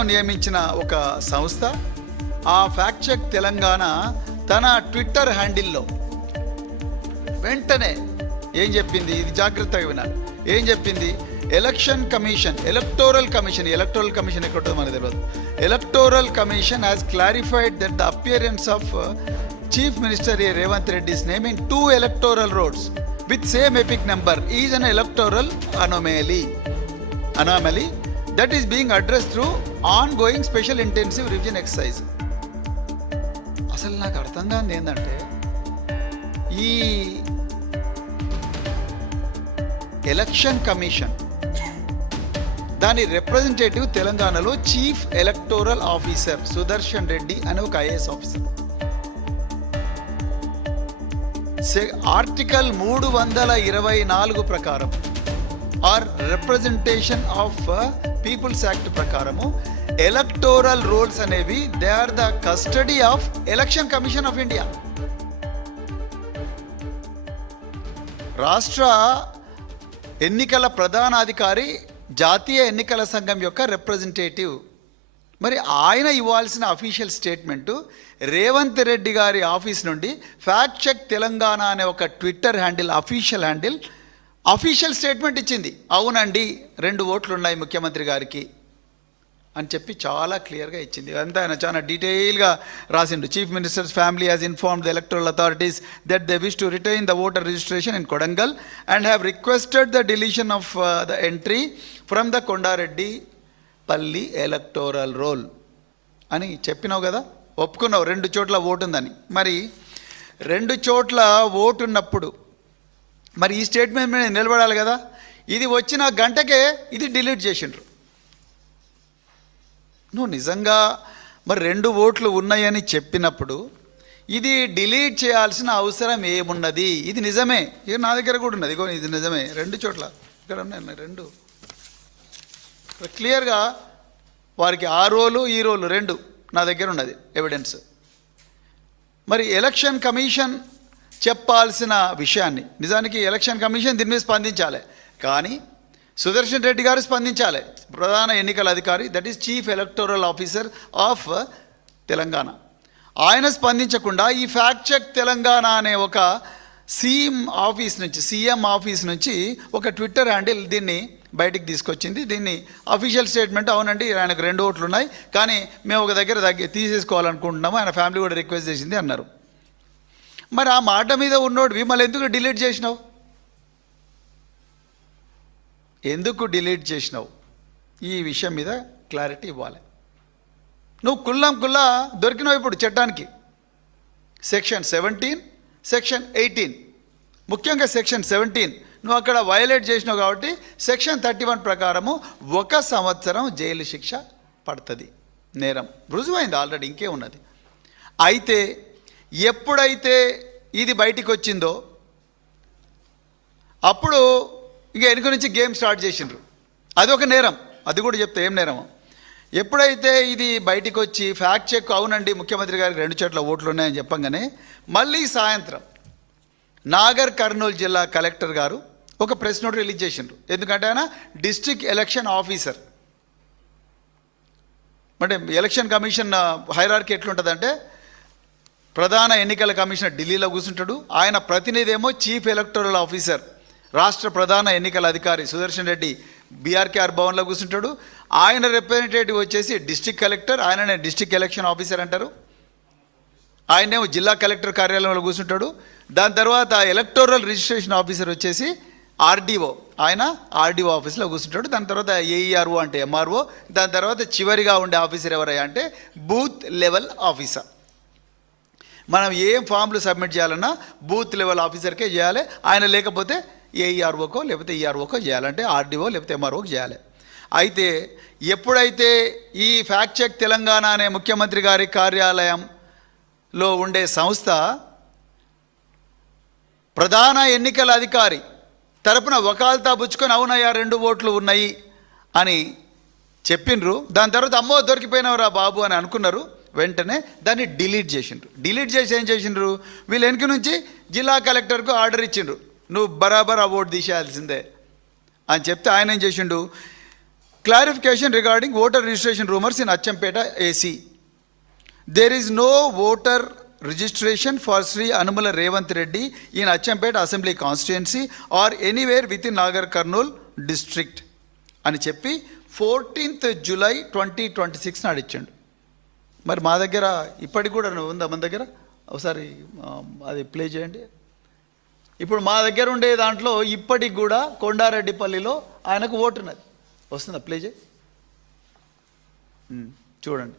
ప్రభుత్వం నియమించిన ఒక సంస్థ ఆ ఫ్యాక్ట్ చెక్ తెలంగాణ తన ట్విట్టర్ హ్యాండిల్లో వెంటనే ఏం చెప్పింది, ఇది జాగ్రత్తగా వినాలి, ఏం చెప్పింది, ఎలక్టోరల్ కమిషన్ ఎక్కడో మనకు తెలియదు. Electoral commission has clarified that the appearance of chief minister Revanth Reddy's name in 2 electoral roads with same epic number is an electoral anomaly that is being addressed through ongoing special intensive revision exercise. అసలు నాకు అర్థం కాదు ఏంటంటే, ఈ election commission దాని representative తెలంగాణలో chief electoral officer Sudarshan Reddy అనే ఒక ఐఏఎస్ ఆఫీసర్. ఆర్టికల్ 324 ప్రకారం R representation of peoples act ప్రకారము ఎలక్టోరల్ రోల్స్ అనేవి they are the custody of election commission of India. రాష్ట్ర ఎన్నికల ప్రధానాధికారి జాతీయ ఎన్నికల సంఘం యొక్క రిప్రజెంటేటివ్. మరి ఆయన ఇవ్వాల్సిన అఫీషియల్ స్టేట్మెంటు రేవంత్ రెడ్డి గారి ఆఫీస్ నుండి ఫ్యాక్ట్ చెక్ తెలంగాణ అనే ఒక ట్విట్టర్ హ్యాండిల్ అఫీషియల్ స్టేట్మెంట్ ఇచ్చింది. అవునండి 2 ఓట్లు ఉన్నాయి ముఖ్యమంత్రి గారికి అని చెప్పి చాలా క్లియర్గా ఇచ్చింది. అంతా ఆయన చాలా డీటెయిల్గా రాసిండు. Chief ministers family has informed the electoral authorities that they wish to retain the voter registration in Kodangal and have requested the deletion of the entry from the Kondareddy పల్లి ఎలక్టోరల్ రోల్ అని చెప్పినావు కదా, ఒప్పుకున్నావు 2 చోట్ల ఓటు ఉందని. మరి 2 చోట్ల ఓటు ఉన్నప్పుడు మరి ఈ స్టేట్మెంట్ మీద నిలబడాలి కదా. ఇది వచ్చిన గంటకే ఇది డిలీట్ చేసిండ్రు. నువ్వు నిజంగా మరి 2 ఓట్లు ఉన్నాయని చెప్పినప్పుడు ఇది డిలీట్ చేయాల్సిన అవసరం ఏమున్నది? ఇది నిజమే, ఇది నా దగ్గర కూడా ఉన్నది, ఇగో ఇది నిజమే. 2 చోట్ల ఇక్కడ ఉన్నాయి 2 క్లియర్గా వారికి ఆ రోలు ఈ రోలు 2 నా దగ్గర ఉన్నది ఎవిడెన్స్. మరి ఎలక్షన్ కమిషన్ చెప్పాల్సిన విషయాన్ని నిజానికి ఎలక్షన్ కమిషన్ దీని మీద స్పందించాలి, కానీ సుదర్శన్ రెడ్డి గారు స్పందించాలి, ప్రధాన ఎన్నికల అధికారి, that is chief electoral officer of Telangana. ఆయన స్పందించకుండా ఈ ఫ్యాక్ట్ చెక్ తెలంగాణ అనే ఒక సీఎం ఆఫీస్ నుంచి ఒక ట్విట్టర్ హ్యాండిల్ దీన్ని బయటికి తీసుకొచ్చింది. దీన్ని అఫీషియల్ స్టేట్మెంట్, అవునండి ఆయనకు 2 ఓట్లు ఉన్నాయి కానీ మేము ఒక దగ్గర తీసేసుకోవాలనుకుంటున్నాము, ఆయన ఫ్యామిలీ కూడా రిక్వెస్ట్ చేసింది అన్నారు. మరి ఆ మాట మీద ఉన్నోడివి మళ్ళీ ఎందుకు డిలీట్ చేసినావు? ఈ విషయం మీద క్లారిటీ ఇవ్వాలి. నువ్వు కుల్లా దొరికినావు ఇప్పుడు చట్టానికి. సెక్షన్ 17, సెక్షన్ 18, ముఖ్యంగా సెక్షన్ 17 నువ్వు అక్కడ వయలేట్ చేసినావు కాబట్టి సెక్షన్ 31 ప్రకారము 1 సంవత్సరం జైలు శిక్ష పడుతుంది. నేరం రుజువైంది ఆల్రెడీ, ఇంకే ఉన్నది. అయితే ఎప్పుడైతే ఇది బయటికి వచ్చిందో అప్పుడు ఇక వెనుక నుంచి గేమ్ స్టార్ట్ చేసిండ్రు. అది ఒక నేరం, అది కూడా చెప్తే ఏం నేరమో. ఎప్పుడైతే ఇది బయటికి వచ్చి ఫ్యాక్ట్ చెక్ అవునండి ముఖ్యమంత్రి గారికి 2 చోట్ల ఓట్లు ఉన్నాయని చెప్పంగానే మళ్ళీ సాయంత్రం నాగర్ కర్నూలు జిల్లా కలెక్టర్ గారు ఒక ప్రెస్ నోట్ రిలీజ్ చేసిండ్రు. ఎందుకంటే ఆయన డిస్ట్రిక్ట్ ఎలక్షన్ ఆఫీసర్. అంటే ఎలక్షన్ కమిషన్ హైరార్కీ ఎట్లుంటుందంటే ప్రధాన ఎన్నికల కమిషనర్ ఢిల్లీలో కూర్చుంటాడు, ఆయన ప్రతినిధి ఏమో చీఫ్ ఎలక్టోరల్ ఆఫీసర్ రాష్ట్ర ప్రధాన ఎన్నికల అధికారి సుదర్శన్ రెడ్డి బీఆర్కేఆర్ భవన్లో కూర్చుంటాడు. ఆయన రిప్రజెంటేటివ్ వచ్చేసి డిస్ట్రిక్ట్ కలెక్టర్, ఆయననే డిస్ట్రిక్ట్ ఎలక్షన్ ఆఫీసర్ అంటారు. ఆయనేమో జిల్లా కలెక్టర్ కార్యాలయంలో కూర్చుంటాడు. దాని తర్వాత ఎలక్టోరల్ రిజిస్ట్రేషన్ ఆఫీసర్ వచ్చేసి ఆర్డీఓ, ఆయన ఆర్డీఓ ఆఫీస్లో కూర్చుంటాడు. దాని తర్వాత ఏఈఆర్ఓ అంటే ఎంఆర్ఓ, దాని తర్వాత చివరిగా ఉండే ఆఫీసర్ ఎవరయ్యా అంటే బూత్ లెవెల్ ఆఫీసర్. మనం ఏం ఫామ్లు సబ్మిట్ చేయాలన్నా బూత్ లెవెల్ ఆఫీసర్కే చేయాలి, ఆయన లేకపోతే ఏఈఆర్ఓకో లేకపోతే ఈఆర్ఓకో చేయాలంటే ఆర్డీఓ లేకపోతే ఎంఆర్ఓకి చేయాలి. అయితే ఎప్పుడైతే ఈ ఫ్యాక్ట్ చెక్ తెలంగాణ అనే ముఖ్యమంత్రి గారి కార్యాలయంలో ఉండే సంస్థ ప్రధాన ఎన్నికల అధికారి తరపున వకాల్తా పుచ్చుకొని అవునయ్యా 2 ఓట్లు ఉన్నాయి అని చెప్పిండ్రు. దాని తర్వాత అమ్మో దొరికిపోయినవరా బాబు అని అనుకున్నారు. వెంటనే దాన్ని డిలీట్ చేసిండ్రు. డిలీట్ చేసి ఏం చేసిండ్రు, వీళ్ళు వెనక నుంచి జిల్లా కలెక్టర్కు ఆర్డర్ ఇచ్చిండ్రు, నువ్వు బరాబర్ ఆ ఓటు తీసేయాల్సిందే అని చెప్తే ఆయన ఏం చేసిండు, Clarification regarding voter registration rumors in Acchampeta AC. There is no voter registration for Sri Anumala Revanth Reddy in Acchampeta Assembly constituency or anywhere within Nagar Karnool district. అని చెప్పి 14th July 2026 నాడు ఇచ్చాడు. మరి మా దగ్గర ఇప్పటికి కూడా ఉందా మన దగ్గర? ఒకసారి అది ప్లే చేయండి. ఇప్పుడు మా దగ్గర ఉండే దాంట్లో ఇప్పటికి కూడా కొండారెడ్డిపల్లిలో ఆయనకు ఓటు ఉన్నది. వస్తుందా? ప్లే చేయి చూడండి.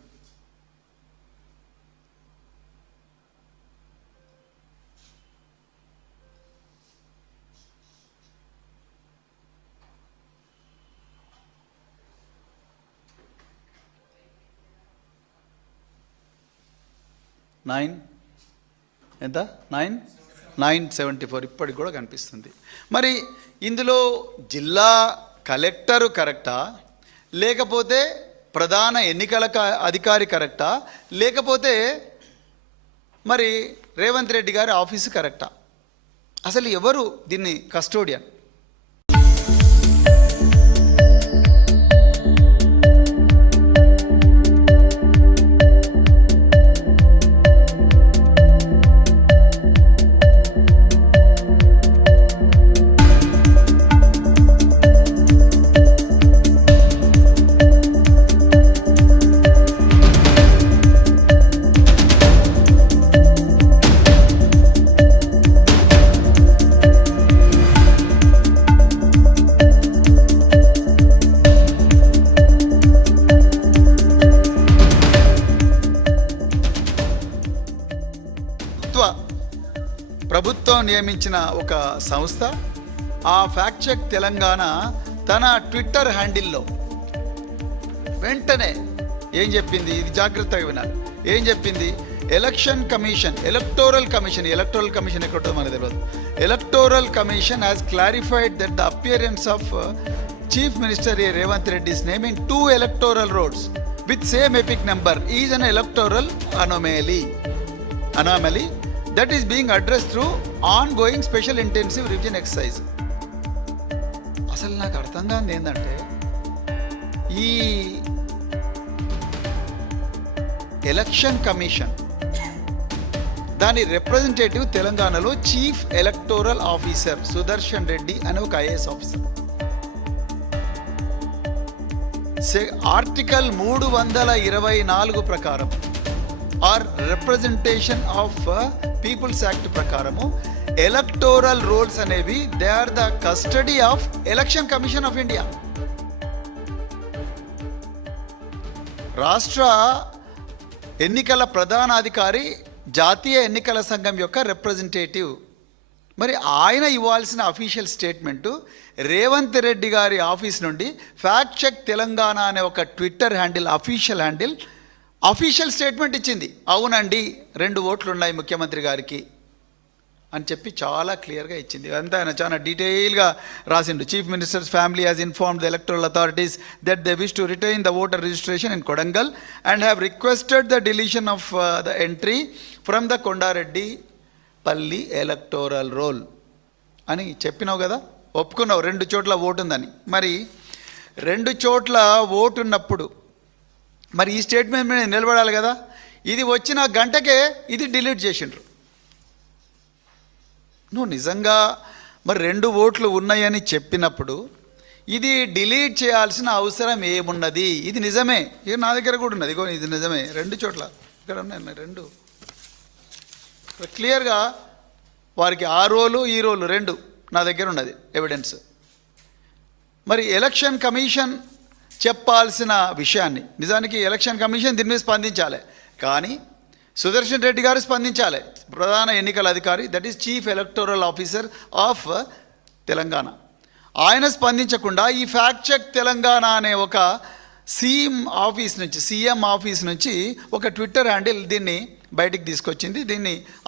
ఎంత 974 ఇప్పటికి కూడా కనిపిస్తుంది. మరి ఇందులో జిల్లా కలెక్టరు కరెక్టా, లేకపోతే ప్రధాన ఎన్నికల అధికారి కరెక్టా, లేకపోతే మరి రేవంత్ రెడ్డి గారి ఆఫీసు కరెక్టా? అసలు ఎవరు దీన్ని కస్టోడియన్? ప్రభుత్వం నియమించిన ఒక సంస్థ ఆ ఫ్యాక్ట్ చెక్ తెలంగాణ తన ట్విట్టర్ హ్యాండిల్లో వెంటనే ఏం చెప్పింది? ఇది జాగ్రత్తగా వినాలి. ఏం చెప్పింది? ఎలక్టోరల్ కమిషన్ ఎక్కడో మనకు తెలియదు. Electoral commission has clarified that the appearance of chief minister Revanth Reddy's name in 2 electoral roads with same epic number is an electoral anomaly that is being addressed through ongoing special intensive revision exercise. అసలు నాకు అర్థం కాదు ఏంటంటే, ఈ election commission దాని representative తెలంగాణలో chief electoral officer Sudarshan Reddy అనే ఒక ఐఏఎస్ ఆఫీసర్. ఆర్టికల్ 324 ప్రకారం R representation of peoples act ప్రకారము ఎలక్టోరల్ రోల్స్ అనేవి they are the custody of election commission of India. రాష్ట్ర ఎన్నికల ప్రధానాధికారి జాతీయ ఎన్నికల సంఘం యొక్క రిప్రజెంటేటివ్. మరి ఆయన ఇవ్వాల్సిన అఫీషియల్ స్టేట్మెంటు రేవంత్ రెడ్డి గారి ఆఫీస్ నుండి ఫ్యాక్ట్ చెక్ తెలంగాణ అనే ఒక ట్విట్టర్ హ్యాండిల్ అఫీషియల్ స్టేట్మెంట్ ఇచ్చింది. అవునండి 2 ఓట్లు ఉన్నాయి ముఖ్యమంత్రి గారికి అని చెప్పి చాలా క్లియర్గా ఇచ్చింది. అంతా ఆయన చాలా డీటెయిల్గా రాసిండు. Chief ministers family has informed the electoral authorities that they wish to retain the voter registration in Kodangal and have requested the deletion of the entry from the Kondareddy పల్లి ఎలక్టోరల్ రోల్ అని చెప్పినావు కదా, ఒప్పుకున్నావు 2 చోట్ల ఓటు ఉందని. మరి 2 చోట్ల ఓటు ఉన్నప్పుడు మరి ఈ స్టేట్మెంట్ మీద నిలబడాలి కదా. ఇది వచ్చిన గంటకే ఇది డిలీట్ చేసిండ్రు. నువ్వు నిజంగా మరి 2 ఓట్లు ఉన్నాయని చెప్పినప్పుడు ఇది డిలీట్ చేయాల్సిన అవసరం ఏమున్నది? ఇది నిజమే, ఇది నా దగ్గర కూడా ఉన్నది. ఇగో ఇది నిజమే, 2 చోట్ల ఇక్కడ ఉన్నాయి 2 క్లియర్గా. వారికి ఆ రోలు ఈ రోలు 2 నా దగ్గర ఉన్నది ఎవిడెన్స్. మరి ఎలక్షన్ కమిషన్ చెప్పాల్సిన విషయాన్ని నిజానికి ఎలక్షన్ కమిషన్ దీని మీద స్పందించాలి, కానీ సుదర్శన్ రెడ్డి గారు స్పందించాలి, ప్రధాన ఎన్నికల అధికారి, that is chief electoral officer of Telangana. ఆయన స్పందించకుండా ఈ ఫ్యాక్ట్ చెక్ తెలంగాణ అనే ఒక సీఎం ఆఫీస్ నుంచి ఒక ట్విట్టర్ హ్యాండిల్ దీన్ని బయటికి తీసుకొచ్చింది. దీన్ని